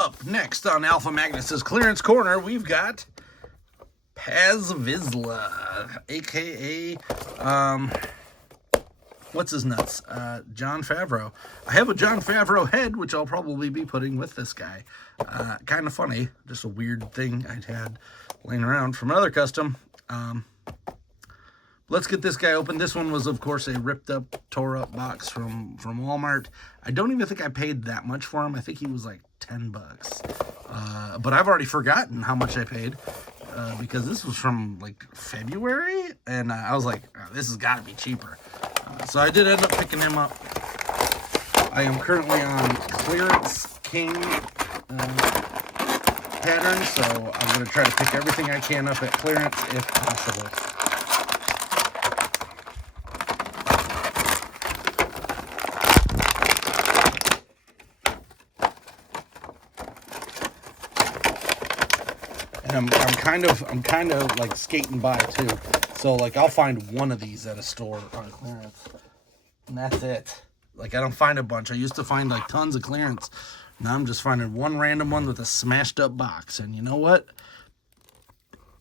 Up next on Alpha Magnus's Clearance Corner, we've got Paz Villa, a.k.a. What's his nuts? Jon Favreau. I have a Jon Favreau head, which I'll probably be putting with this guy. Kind of funny. Just a weird thing I'd had laying around from another custom. Let's get this guy open. This one was, of course, a ripped-up, tore-up box from Walmart. I don't even think I paid that much for him. I think he was like $10. But I've already forgotten how much I paid because this was from, like, February. And I was like, oh, this has got to be cheaper. So I did end up picking him up. I am currently on Clearance King pattern, so I'm going to try to pick everything I can up at clearance if possible. And I'm kind of like skating by too. So like I'll find one of these at a store on clearance, and that's it. Like I don't find a bunch. I used to find like tons of clearance. Now I'm just finding one random one with a smashed up box. And you know what?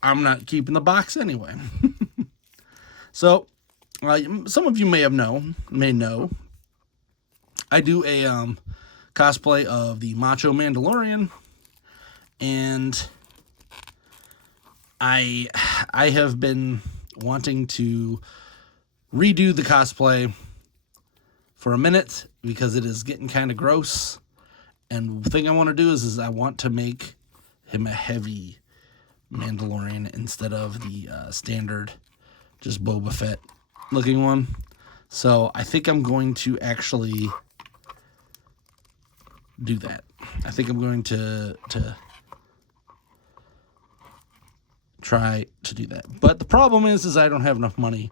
I'm not keeping the box anyway. So some of you may know, I do a cosplay of the Macho Mandalorian, and I have been wanting to redo the cosplay for a minute because it is getting kind of gross. And the thing I want to do is I want to make him a heavy Mandalorian instead of the standard, just Boba Fett looking one. So I think I'm going to actually do that. I think I'm going to try to do that. But the problem is I don't have enough money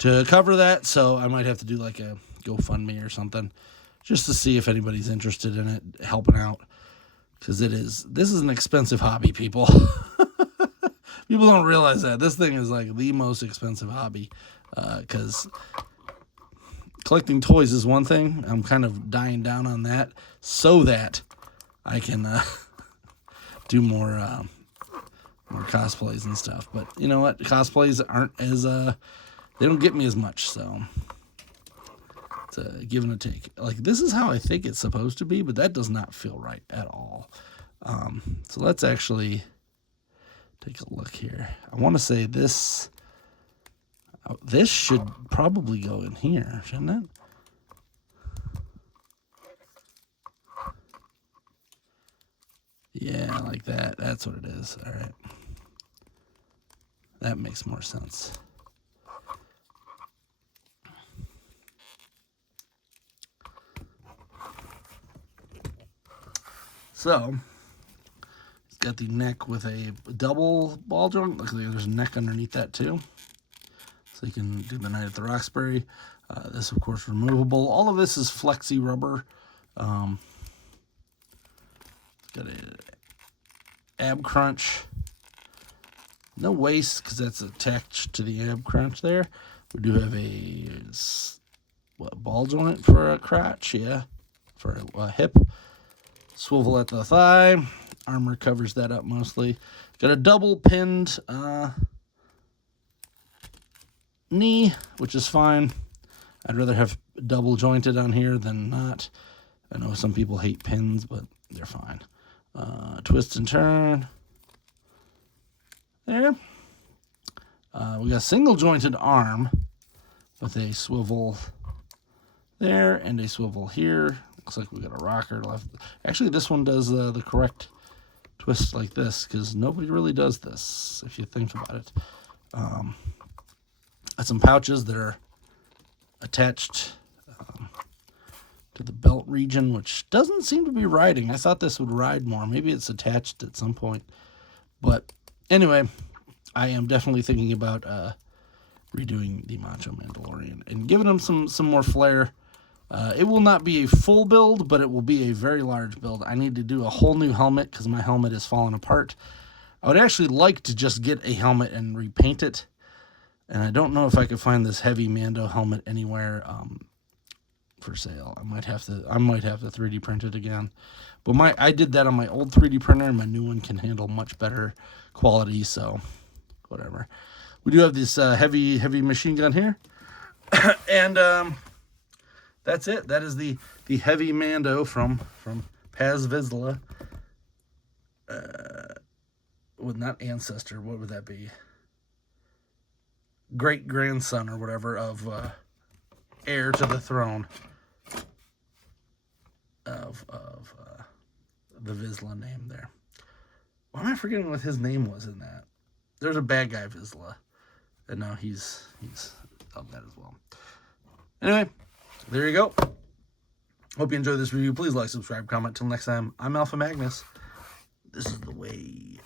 to cover that, so I might have to do like a GoFundMe or something just to see if anybody's interested in it, helping out. Because this is an expensive hobby, people. People don't realize that. This thing is like the most expensive hobby. Because collecting toys is one thing. I'm kind of dying down on that so that I can do more cosplays and stuff. But you know what? Cosplays aren't as they don't get me as much, so it's a give and a take. Like this is how I think it's supposed to be, but that does not feel right at all. So let's actually take a look here. I want to say this should probably go in here, shouldn't it? Yeah, like that. That's what it is. All right. That makes more sense. So, it's got the neck with a double ball joint. Looks like there's a neck underneath that too. So you can do the Night at the Roxbury. This, of course, removable. All of this is flexi rubber. It's got a ab crunch. No waist because that's attached to the ab crunch there. We do have a ball joint for a crotch, yeah, for a hip. Swivel at the thigh. Armor covers that up mostly. Got a double pinned knee, which is fine. I'd rather have double jointed on here than not. I know some people hate pins, but they're fine. Twist and turn. There. We got a single jointed arm with a swivel there and a swivel here. Looks like we got a rocker left. Actually, this one does the correct twist like this because nobody really does this if you think about it. Got some pouches that are attached to the belt region, which doesn't seem to be riding. I thought this would ride more. Maybe it's attached at some point. But anyway, I am definitely thinking about redoing the Macho Mandalorian and giving him some more flair. It will not be a full build, but it will be a very large build. I need to do a whole new helmet because my helmet is falling apart. I would actually like to just get a helmet and repaint it. And I don't know if I could find this heavy Mando helmet anywhere for sale. I might have to 3D print it again. But I did that on my old 3D printer, and my new one can handle much better quality, so whatever. We do have this heavy machine gun here. And that's it. That is the heavy Mando from Paz Villa. Well, not ancestor. What would that be? Great grandson or whatever of heir to the throne of the Vizsla name there. Why am I forgetting what his name was in that? There's a bad guy Vizsla, and now he's of that as well. Anyway, there you go. Hope you enjoyed this review. Please like, subscribe, comment. Till next time, I'm Alpha Magnus. This is the way.